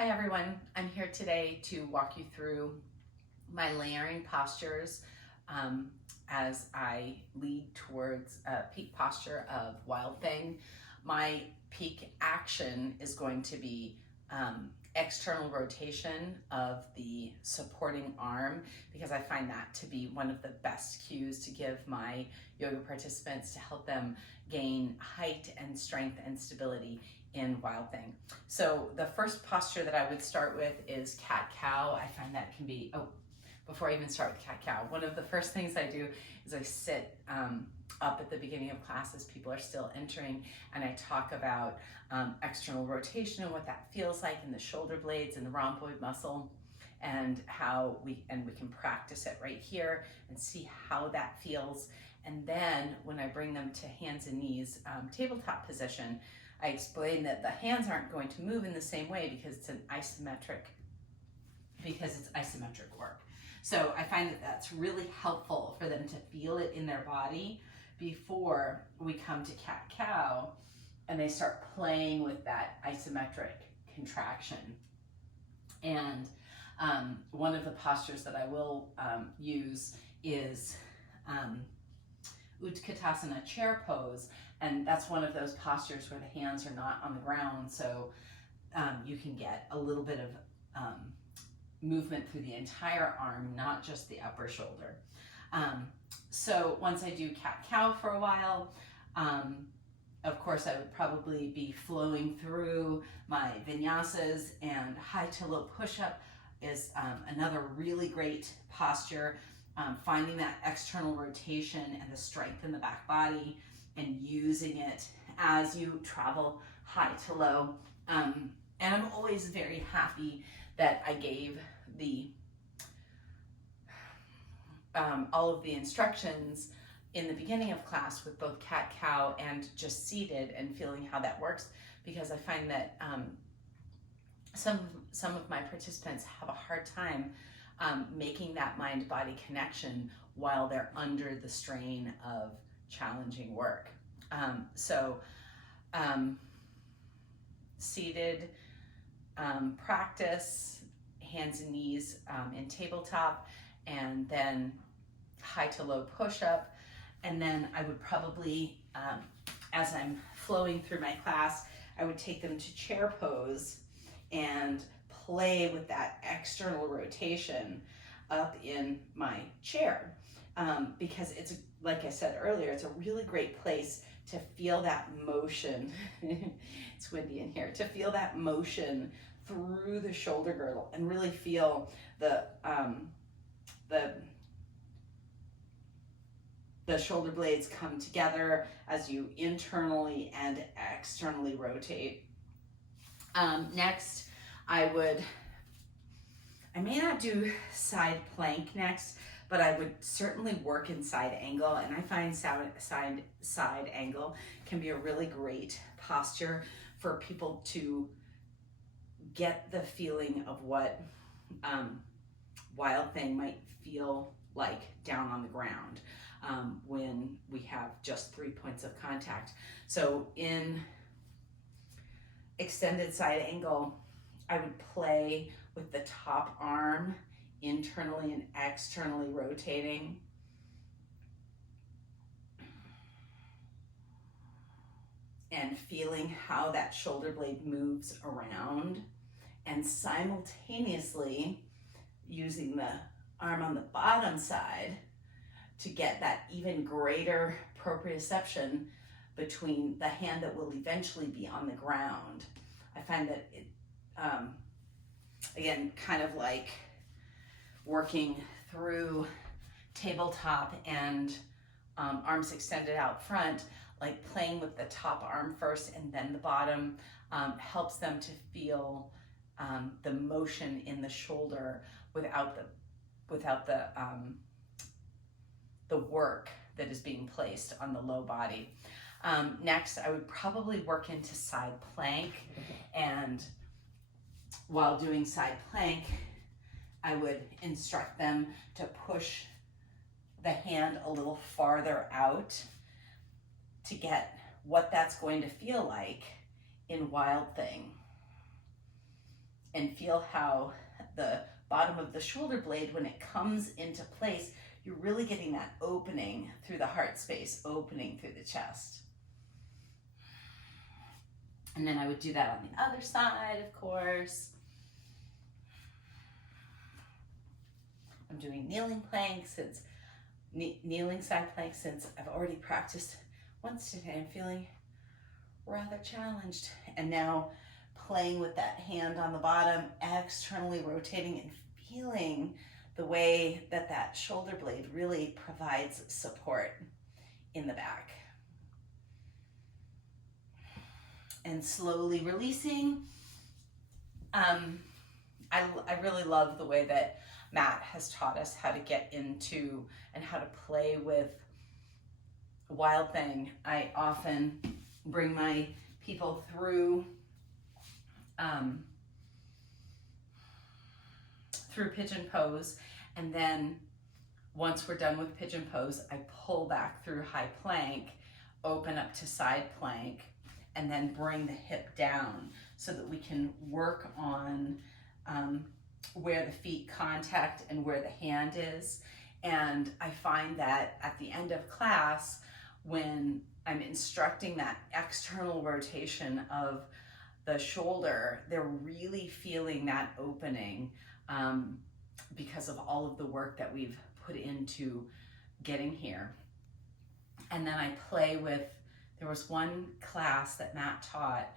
Hi everyone, I'm here today to walk you through my layering postures um, as I lead towards a peak posture of Wild Thing. My peak action is going to be external rotation of the supporting arm because I find that to be one of the best cues to give my yoga participants to help them gain height and strength and stability in Wild Thing. So the first posture that I would start with is cat-cow. I find that can be, before I even start with cat-cow, one of the first things I do is I sit up at the beginning of class as people are still entering, and I talk about external rotation and what that feels like in the shoulder blades and the rhomboid muscle, and how we can practice it right here and see how that feels. And then when I bring them to hands and knees, tabletop position, I explain that the hands aren't going to move in the same way because it's isometric work. So I find that that's really helpful for them to feel it in their body before we come to cat-cow and they start playing with that isometric contraction. And one of the postures that I will use is Utkatasana chair pose, and that's one of those postures where the hands are not on the ground, so you can get a little bit of movement through the entire arm, not just the upper shoulder. So once I do cat-cow for a while, of course I would probably be flowing through my vinyasas, and high to low push-up is another really great posture. Finding that external rotation and the strength in the back body and using it as you travel high to low. And I'm always very happy that I gave the all of the instructions in the beginning of class with both cat-cow and just seated and feeling how that works, because I find that some of my participants have a hard time making that mind-body connection while they're under the strain of challenging work. Seated practice, hands and knees in tabletop, and then high to low push-up. And then I would probably, as I'm flowing through my class, I would take them to chair pose and play with that external rotation up in my chair, because it's, like I said earlier, it's a really great place to feel that motion. It's windy in here. To feel that motion through the shoulder girdle and really feel the shoulder blades come together as you internally and externally rotate. Next, I may not do side plank next, but I would certainly work in side angle, and I find side angle can be a really great posture for people to get the feeling of what Wild Thing might feel like down on the ground when we have just 3 points of contact. So in extended side angle, I would play with the top arm internally and externally rotating. And feeling how that shoulder blade moves around, and simultaneously using the arm on the bottom side to get that even greater proprioception between the hand that will eventually be on the ground. I find that it, again, kind of like working through tabletop and arms extended out front, like playing with the top arm first and then the bottom, helps them to feel the motion in the shoulder without the work that is being placed on the low body. Next, I would probably work into side plank, and while doing side plank, I would instruct them to push the hand a little farther out to get what that's going to feel like in Wild Thing. and feel how the bottom of the shoulder blade, when it comes into place, you're really getting that opening through the heart space, opening through the chest. And then I would do that on the other side, of course. I'm doing kneeling planks, kneeling side planks, since I've already practiced once today. I'm feeling rather challenged. And now playing with that hand on the bottom, externally rotating and feeling the way that that shoulder blade really provides support in the back. And slowly releasing. I really love the way that Matt has taught us how to get into and how to play with Wild Thing. I often bring my people through pigeon pose, and then once we're done with pigeon pose, I pull back through high plank, open up to side plank, and then bring the hip down so that we can work on where the feet contact and where the hand is. And I find that at the end of class, when I'm instructing that external rotation of the shoulder, they're really feeling that opening because of all of the work that we've put into getting here. And then I play with, there was one class that Matt taught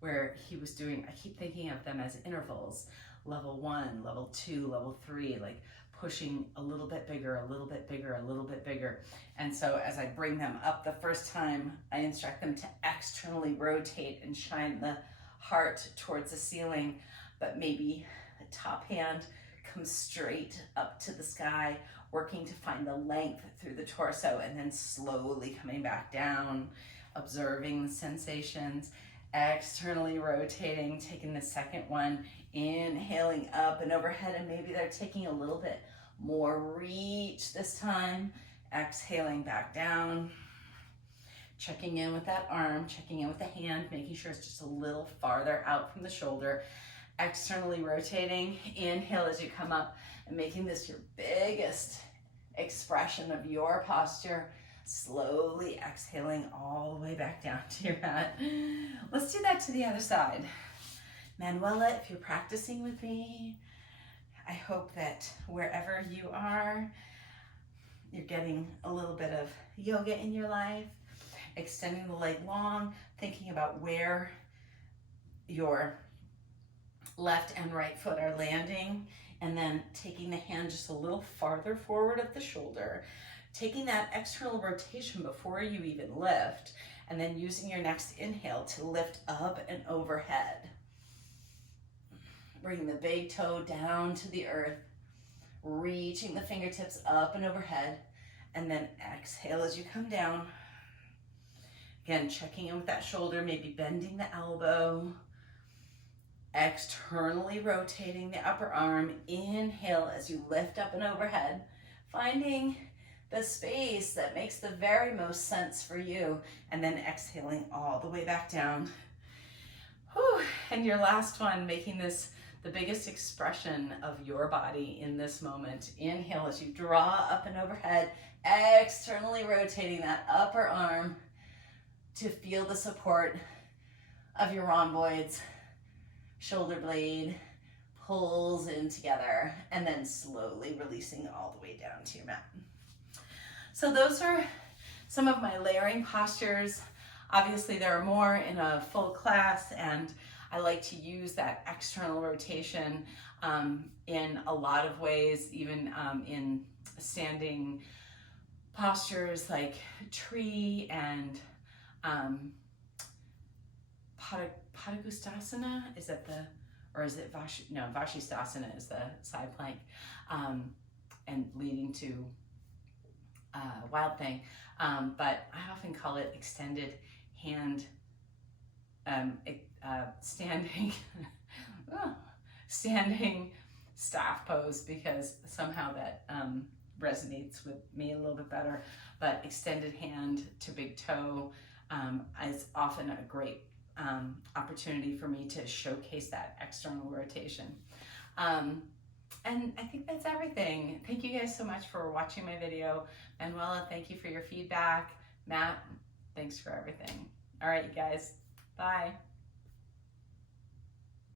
where he was doing, I keep thinking of them as intervals, level 1, level 2, level 3, like pushing a little bit bigger, a little bit bigger, a little bit bigger. And so as I bring them up the first time, I instruct them to externally rotate and shine the heart towards the ceiling, but maybe the top hand comes straight up to the sky, working to find the length through the torso, and then slowly coming back down, observing the sensations, externally rotating, taking the second one, inhaling up and overhead, and maybe they're taking a little bit more reach this time, exhaling back down, checking in with that arm, checking in with the hand, making sure it's just a little farther out from the shoulder, externally rotating, inhale as you come up, and making this your biggest expression of your posture, slowly exhaling all the way back down to your mat. Let's do that to the other side. Manuela, if you're practicing with me, I hope that wherever you are, you're getting a little bit of yoga in your life, extending the leg long, thinking about where your left and right foot are landing, and then taking the hand just a little farther forward of the shoulder, taking that external rotation before you even lift, and then using your next inhale to lift up and overhead. Bring the big toe down to the earth, reaching the fingertips up and overhead, and then exhale as you come down. Again, checking in with that shoulder, maybe bending the elbow, externally rotating the upper arm. Inhale as you lift up and overhead, finding the space that makes the very most sense for you, and then exhaling all the way back down. Whew. And your last one, making this the biggest expression of your body in this moment. Inhale as you draw up and overhead, externally rotating that upper arm to feel the support of your rhomboids. Shoulder blade pulls in together, and then slowly releasing all the way down to your mat. So those are some of my layering postures. Obviously there are more in a full class, and I like to use that external rotation in a lot of ways, even in standing postures like tree and Padangusthasana, is that the, or is it Vashisthasana is the side plank, and leading to Wild Thing, but I often call it extended hand standing staff pose, because somehow that resonates with me a little bit better. But extended hand to big toe is often a great opportunity for me to showcase that external rotation. And I think that's everything. Thank you guys so much for watching my video. Manuela, thank you for your feedback. Matt, thanks for everything. All right, you guys, bye.